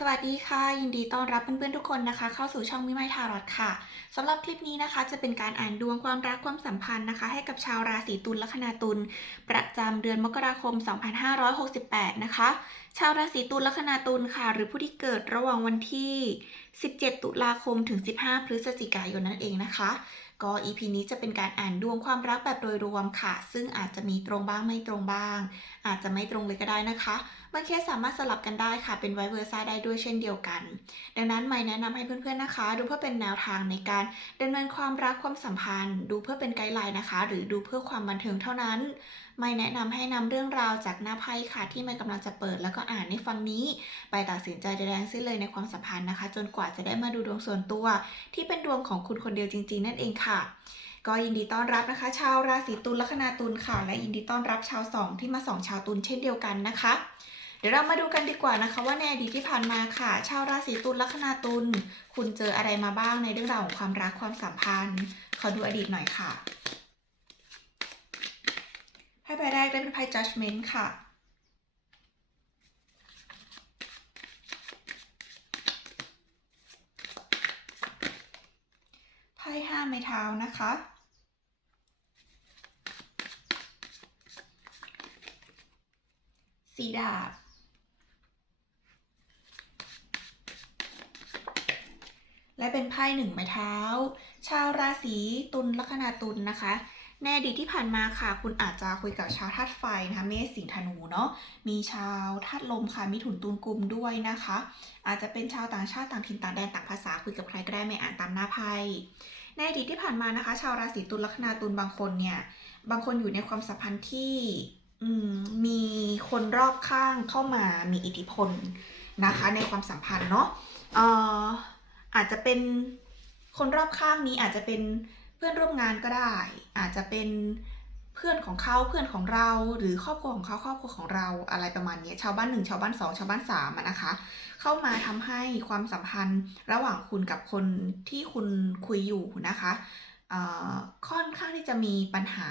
สวัสดีค่ะ ยินดีต้อนรับเพื่อนๆทุกคนนะคะ เข้าสู่ช่องมิไมทารอตค่ะสำหรับคลิปนี้นะคะ จะเป็นการอ่านดวงความรักความสัมพันธ์นะคะ ให้กับชาวราศีตุลลัคณาตุลประจำเดือนมกราคม 2568 นะคะ ชาวราศีตุลลัคนาตุลค่ะ หรือผู้ที่เกิดระหว่างวันที่ 17 ตุลาคมถึง 15 พฤศจิกายนนั่นเองนะคะ ก็ EP นี้จะเป็นการอ่านดวงความรักแบบโดยรวมค่ะ ซึ่งอาจจะมีตรงบ้างไม่ตรงบ้าง อาจจะไม่ตรงเลยก็ได้นะคะ บางเคสสามารถสลับกันได้ค่ะ เป็นไวเวอร์ซ่าได้ด้วยเช่นเดียวกัน ดังนั้นไม่แนะนำให้เพื่อนๆนะคะ ดูเพื่อเป็นแนวทางในการดำเนินความรักความสัมพันธ์ ดูเพื่อเป็นไกด์ไลน์นะคะ หรือดูเพื่อความบันเทิงเท่านั้น ไม่แนะนำให้นำเรื่องราวจากหน้าไพ่ค่ะที่ไม่กำลังจะเปิดแล้วก็อ่านในฟังนี้ ไปตัดสินใจใดๆทั้งสิ้นเลยในความสัมพันธ์นะคะ จนกว่าจะได้มาดูดวงส่วนตัว ที่เป็นดวงของคุณคนเดียวจริง ๆ นั่นเองค่ะก็ยินดีต้อนรับนะคะ ชาวราศีตุลลัคนาตุลค่ะ และยินดีต้อนรับชาวสองที่มาสองชาวตุลเช่นเดียวกันนะคะ เดี๋ยวเรามาดูกันดีกว่านะคะ ว่าในอดีตที่ผ่านมาค่ะ ชาวราศีตุลลัคนาตุลคุณเจออะไรมาบ้างในเรื่องราวของความรักความสัมพันธ์ ขอดูอดีตหน่อยค่ะไพ่ใบแรกได้เป็นไพ่ judgment ค่ะ ไพ่ห้าไม้เท้านะคะ สีดาบ และเป็นไพ่หนึ่งไม้เท้า ชาวราศีตุลลัคนาตุลนะคะในอดีตที่ผ่านมาค่ะ คุณอาจจะคุยกับชาวธาตุไฟนะคะเมษสิงธนูเนาะมีชาวธาตุลมค่ะมีถุนตุลกลุ่มด้วยนะคะ อาจจะเป็นชาวต่างชาติต่างถิ่นต่างแดนต่างภาษาคุยกับใครก็ได้ไม่อ่านตามหน้าไพ่ ในอดีตที่ผ่านมานะคะ ชาวราศีตุลลัคนาตุลบางคนเนี่ย บางคนอยู่ในความสัมพันธ์ที่มมีคนรอบข้างเข้ามามีอิทธิพลนะคะ ในความสัมพันธ์เนาะเอ่ออาจจะเป็นคนรอบข้างนี้อาจจะเป็นเพื่อนร่วมงานก็ได้ อาจจะเป็น เพื่อนของเขาเพื่อนของเราหรือครอบครัวของเขาครอบครัวของเราอะไรประมาณนี้ชาวบ้านหนึ่งชาวบ้านสองชาวบ้านสามนะคะ เข้ามาทำให้ความสัมพันธ์ระหว่างคุณกับคนที่คุณคุยอยู่นะคะค่อนข้างที่จะมีปัญหา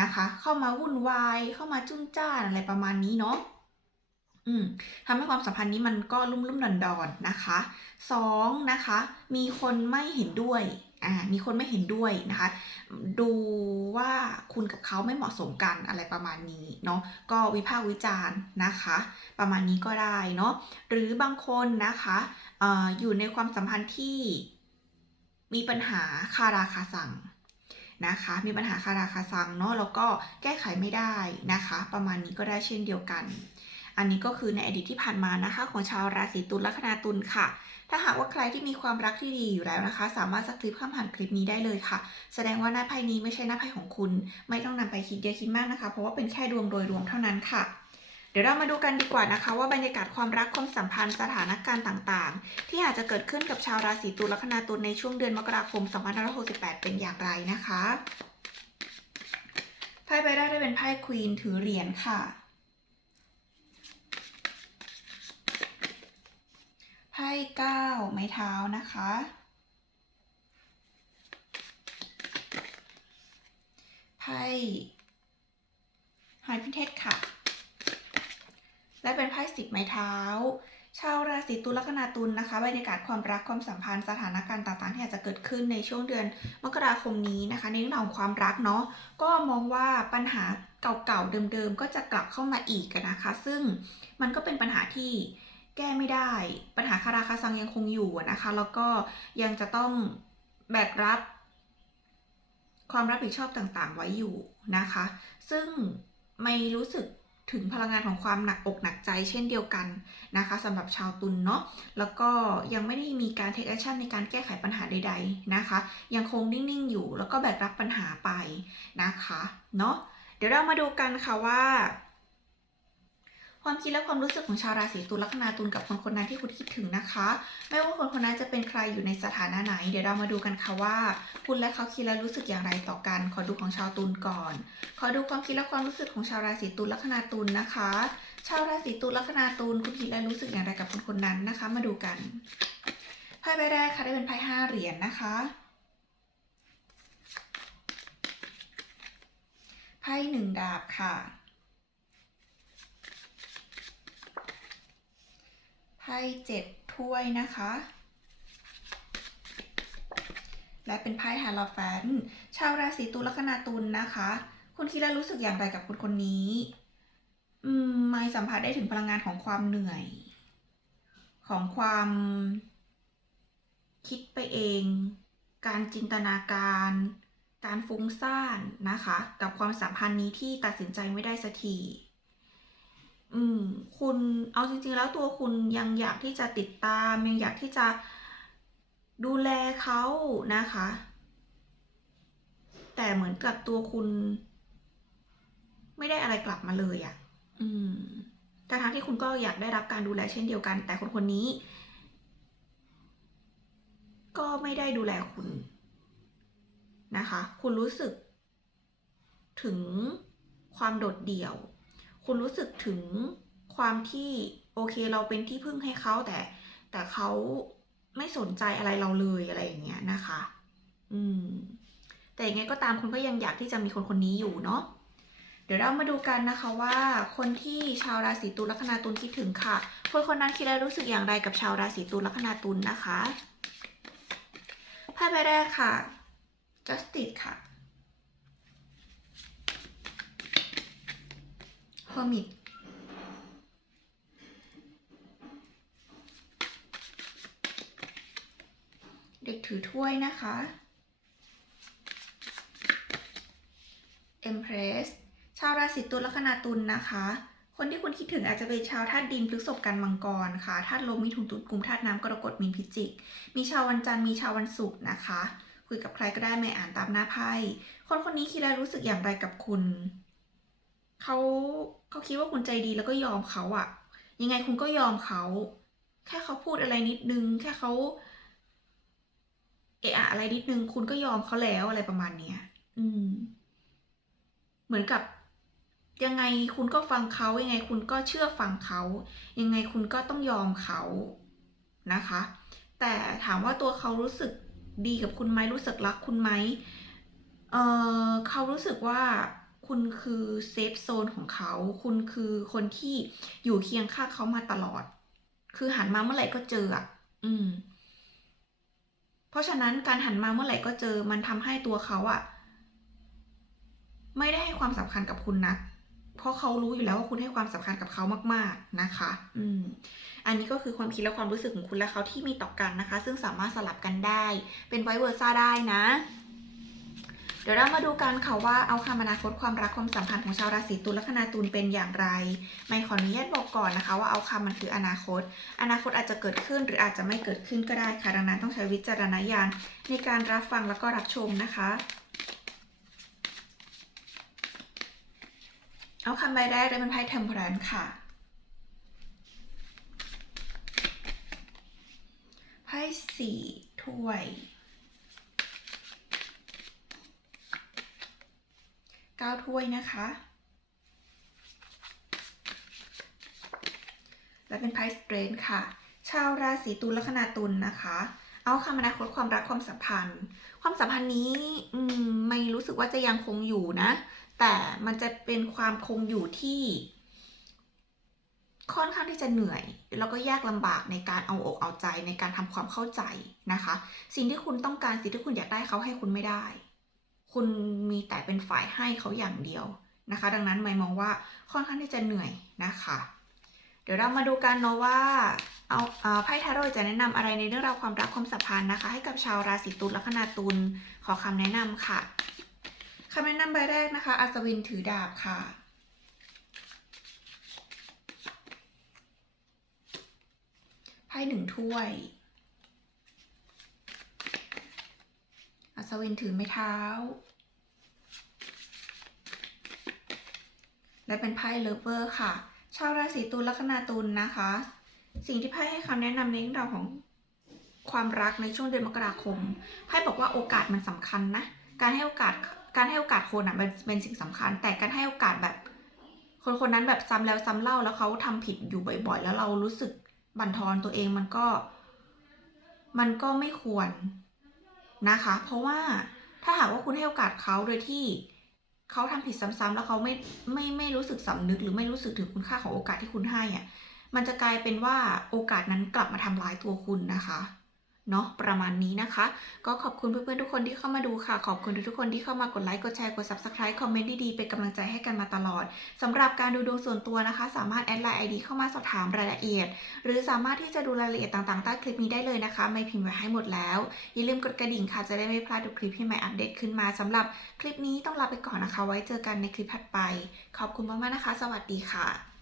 นะคะ เข้ามาวุ่นวายเข้ามาจุ้นจ้านอะไรประมาณนี้เนาะอืมทำให้ความสัมพันธ์นี้มันก็ลุ่มลุ่มดอนดอนๆนะคะสองนะคะ มีคนไม่เห็นด้วย อ่ามีคนไม่เห็นด้วยนะคะ ดูว่าคุณกับเขาไม่เหมาะสมกันอะไรประมาณนี้เนาะก็วิพากษ์วิจารณ์นะคะ ประมาณนี้ก็ได้เนาะหรือบางคนนะคะอออยู่ในความสัมพันธ์ที่มีปัญหาคาราคาซังนะคะมีปัญหาคาราคาซังเนาะแล้วก็แก้ไขไม่ได้นะคะ ประมาณนี้ก็ได้เช่นเดียวกัน อันนี้ก็คือในอดีตที่ผ่านมานะคะ ของชาวราศีตุลลัคนาตุลค่ะ ถ้าหากว่าใครที่มีความรักที่ดีอยู่แล้วนะคะ สามารถสคริปข้ามผ่านคลิปนี้ได้เลยค่ะ แสดงว่าหน้าไพ่นี้ไม่ใช่หน้าไพ่ของคุณ ไม่ต้องนำไปคิดเยอะคิดมากนะคะ เพราะว่าเป็นแค่ดวงโดยรวมเท่านั้นค่ะเดี๋ยวเรามาดูกันดีกว่านะคะ ว่าบรรยากาศความรักความสัมพันธ์สถานการณ์ต่างๆ ที่อาจจะเกิดขึ้นกับชาวราศีตุลลัคนาตุลในช่วงเดือนมกราคม 2568 เป็นอย่างไรนะคะไพ่ใบแรกได้เป็นไพ่ควีนถือเหรียญค่ะ ไพ่เก้าไม้เท้านะคะ ไพ่ไฮพิเทศค่ะ และเป็นไพ่สิบไม้เท้า ชาวราศีตุลลัคนาตุลนะคะ บรรยากาศความรักความสัมพันธ์สถานการณ์ต่างๆ ที่อาจจะเกิดขึ้นในช่วงเดือนมกราคมนี้นะคะ ในเรื่องของความรักเนาะ ก็มองว่าปัญหาเก่าๆเดิมๆ ก็จะกลับเข้ามาอีกนะคะ ซึ่งมันก็เป็นปัญหาที่ แก้ไม่ได้ ปัญหาคาราคาซังยังคงอยู่นะคะ แล้วก็ยังจะต้องแบกรับ ความรับผิดชอบต่างๆ ไว้อยู่นะคะ ซึ่งไม่รู้สึกถึงพลังงานของความหนักอกหนักใจเช่นเดียวกันนะคะสำหรับชาวตุลเนาะแล้วก็ยังไม่ได้มีการ take action ในการแก้ไขปัญหาใด ๆนะคะ ยังคงนิ่ง ๆ อยู่แล้วก็แบกรับปัญหาไปนะคะเนาะเดี๋ยวเรามาดูกันค่ะว่า ความคิดและความรู้สึกของชาวราศีตุลลัคนาตุลกับคนคนนั้นที่คุณคิดถึงนะคะ ไม่ว่าคนคนนั้นจะเป็นใครอยู่ในสถานะไหน เดี๋ยวเรามาดูกันค่ะว่า คุณและเขาคิดและรู้สึกอย่างไรต่อกัน ขอดูของชาวตุลก่อน ขอดูความคิดและความรู้สึกของชาวราศีตุลลัคนาตุลนะคะ ชาวราศีตุลลัคนาตุลคุณคิดและรู้สึกอย่างไรกับคนคนนั้นนะคะ มาดูกันไพ่ใบแรกค่ะได้เป็นไพ่ห้าเหรียญนะคะไพ่หนึ่งดาบค่ะ ไพ่เจ็ดถ้วยนะคะ และเป็นไพ่ฮาโลแฟน ชาวราศีตุลลัคนาตุลนะคะ คุณคิดและรู้สึกอย่างไรกับคนคนนี้อืมไม่สัมผัสได้ถึงพลังงานของความเหนื่อย ของความ คิดไปเอง การจินตนาการ การฟุ้งซ่านนะคะ กับความสัมพันธ์นี้ที่ตัดสินใจไม่ได้สักที อืม คุณเอาจริง ๆ แล้วตัวคุณยังอยากที่จะติดตาม ยังอยากที่จะดูแลเขานะคะ แต่เหมือนกับตัวคุณ ไม่ได้อะไรกลับมาเลยอะ่ะ อืมแต่ทั้งที่คุณก็อยากได้รับการดูแลเช่นเดียวกัน แต่คนคนนี้ ก็ไม่ได้ดูแลคุณนะคะ คุณรู้สึกถึงความโดดเดี่ยว คุณรู้สึกถึงความที่โอเคเราเป็นที่พึ่งให้เขาแต่แต่เขาไม่สนใจอะไรเราเลยอะไรอย่างเงี้ยนะคะ อืม แต่ยังไงก็ตามคุณก็ยังอยากที่จะมีคนคนนี้อยู่เนาะ เดี๋ยวเรามาดูกันนะคะว่าคนที่ชาวราศีตุลลัคนาตุลคิดถึงค่ะ คนคนนั้นคิดและรู้สึกอย่างไรกับชาวราศีตุลลัคนาตุลนะคะไพ่ใบแรกค่ะ justice ค่ะ hermit เด็กถือถ้วยนะคะ Empress ชาวราศีตุลลัคนาตุลนะคะ คนที่คุณคิดถึงอาจจะเป็นชาวธาตุดินพฤษภกันมังกรค่ะธาตุลมมีถุนตุลกลุ่มธาตุน้ำกรกฎมีนพิจิก มีชาววันจันทร์มีชาววันศุกร์นะคะ คุยกับใครก็ได้ไม่อ่านตามหน้าไพ่คนคนนี้คิดและรู้สึกอย่างไรกับคุณ เขาเขาคิดว่าคุณใจดีแล้วก็ยอมเขาอะยังไงคุณก็ยอมเขา แค่เขาพูดอะไรนิดนึง แค่เขาเอะอะอะไรนิดนึง คุณก็ยอมเขาแล้วอะไรประมาณเนี้ย อืม เหมือนกับ ยังไงคุณก็ฟังเขายังไง คุณก็เชื่อฟังเขายังไงคุณก็ต้องยอมเขานะคะ แต่ถามว่าตัวเขารู้สึกดีกับคุณไหมรู้สึกรักคุณไหมเออเขารู้สึกว่า คุณคือเซฟโซนของเขา คุณคือคนที่อยู่เคียงข้างเขามาตลอด คือหันมาเมื่อไหร่ก็เจออะ อืม เพราะฉะนั้นการหันมาเมื่อไหร่ก็เจอ มันทำให้ตัวเขาอะ ไม่ได้ให้ความสำคัญกับคุณนะเพราะเขารู้อยู่แล้วว่าคุณให้ความสำคัญกับเขามาก ๆ นะคะ อืม อันนี้ก็คือความคิดและความรู้สึกของคุณและเขาที่มีต่อกันนะคะ ซึ่งสามารถสลับกันได้ เป็นไวเวอร์ซ่าได้นะ เดี๋ยวเรามาดูกันค่ะว่าเอาคำอนาคตความรักความสัมพันธ์ของชาวราศีตุลและคนาตุลเป็นอย่างไร ไม่ขออนุญาตบอกก่อนนะคะ ว่าเอาคำมันคืออนาคต อนาคตอาจจะเกิดขึ้นหรืออาจจะไม่เกิดขึ้นก็ได้ค่ะ ดังนั้นต้องใช้วิจารณญาณในการรับฟังแล้วก็รับชมนะคะเอาคำใบแรกได้เป็นไพ่เทมเพลนค่ะ ไพ่สี่ถ้วย เก้าถ้วยนะคะ และเป็นไพ่สเตรนค่ะ ชาวราศีตุลแลัคนาตุลนะคะ เอาคำอนาคตความรักความสัมพันธ์ ความสัมพันธ์นี้อืมไม่รู้สึกว่าจะยังคงอยู่นะ แต่มันจะเป็นความคงอยู่ที่ ค่อนข้างที่จะเหนื่อย แล้วก็ยากลำบากในการเอาอกเอาใจในการทำความเข้าใจนะคะ สิ่งที่คุณต้องการสิ่งที่คุณอยากได้เขาให้คุณไม่ได้ คุณมีแต่เป็นฝ่ายให้เขาอย่างเดียวนะคะ ดังนั้นไม่มองว่าค่อนข้างที่จะเหนื่อยนะคะ เดี๋ยวเรามาดูกันเนาะว่าเอาไพ่ทาโร่จะแนะนำอะไรในเรื่องราวความรักความสัมพันธ์นะคะ ให้กับชาวราศีตุลและคนาตุลขอคำแนะนำค่ะคำแนะนำใบแรกนะคะ อัศวินถือดาบค่ะไพ่หนึ่งถ้วย อัศวินถือไม้เท้า และเป็นไพ่เลิฟเวอร์ค่ะ ชาวราศีตุลลัคนาตุลนะคะ สิ่งที่ไพ่ให้คำแนะนำในเรื่องราวของความรักในช่วงเดือนมกราคม ไพ่บอกว่าโอกาสมันสำคัญนะ การให้โอกาส การให้โอกาสคนอะเป็นเป็นสิ่งสำคัญ แต่การให้โอกาสแบบ คนคนนั้นแบบซ้ำแล้วซ้ำเล่าแล้วเขาทำผิดอยู่บ่อย ๆ แล้วเรารู้สึกบั่นทอนตัวเองมันก็ มันก็ไม่ควร นะคะ เพราะว่าถ้าหากว่าคุณให้โอกาสเขาโดยที่เขาทำผิดซ้ำๆแล้วเขาไม่ไม่ไม่รู้สึกสำนึกหรือไม่รู้สึกถึงคุณค่าของโอกาสที่คุณให้อะมันจะกลายเป็นว่าโอกาสนั้นกลับมาทำร้ายตัวคุณนะคะ เนาะประมาณนี้นะคะ ก็ขอบคุณเพื่อนๆทุกคนที่เข้ามาดูค่ะ ขอบคุณทุกๆคนที่เข้ามากดไลค์กดแชร์กด subscribe คอมเมนต์ดีๆเป็นกำลังใจให้กันมาตลอดสำหรับการดูดวงส่วนตัวนะคะ สามารถแอดไลน์ ID เข้ามาสอบถามรายละเอียด หรือสามารถที่จะดูรายละเอียดต่างๆใต้คลิปนี้ได้เลยนะคะ ไม่พิมพ์ไว้ให้หมดแล้วอย่าลืมกดกระดิ่งค่ะจะได้ไม่พลาดทุกคลิปที่ใหม่อัปเดตขึ้นมาสำหรับคลิปนี้ต้องลาไปก่อนนะคะ ไว้เจอกันในคลิปถัดไป ขอบคุณมากๆนะคะ สวัสดีค่ะ